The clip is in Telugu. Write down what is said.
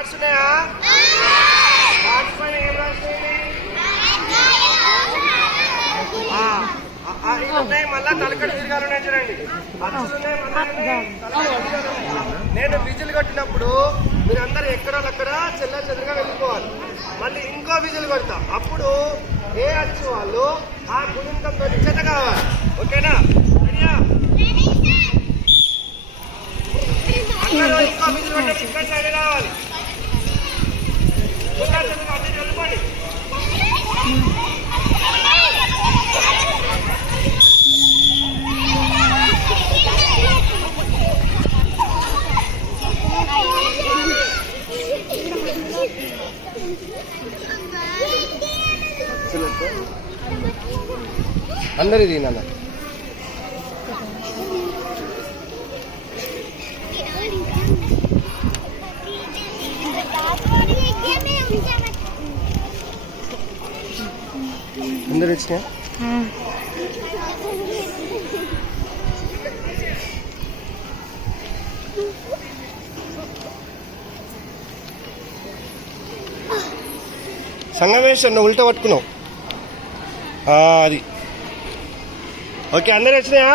కార్డ్స్ ఉన్నాయా? కార్డ్స్ పైన ఏం రాస్తుంది? ఉన్నాయి, మళ్ళా తలకడ తిరగాలు ఉన్నాయి చూడండి. నేను విజిల్ కొట్టినప్పుడు మీరందరూ ఎక్కడోళ్ళక్కడ చెల్లెదురుగా వెళ్ళిపోవాలి. మళ్ళీ ఇంకో విజిల్ కొడతా, అప్పుడు ఏ అచ్చు వాళ్ళు ఆ గుణంతో చెత్త కావాలి. ఓకేనా? అందరూ ఇంకో విజిల్ కొట్టే ఇక్కడ సైడ్ రావాలి. అటు వెళ్ళిపోండి. అందరు ఇది నాన్న అందరు వచ్చినా సంగమేశ్వర్ నువ్వు ఉల్టా పట్టుకున్నావు అది. ఓకే, అందరు వచ్చినాయా?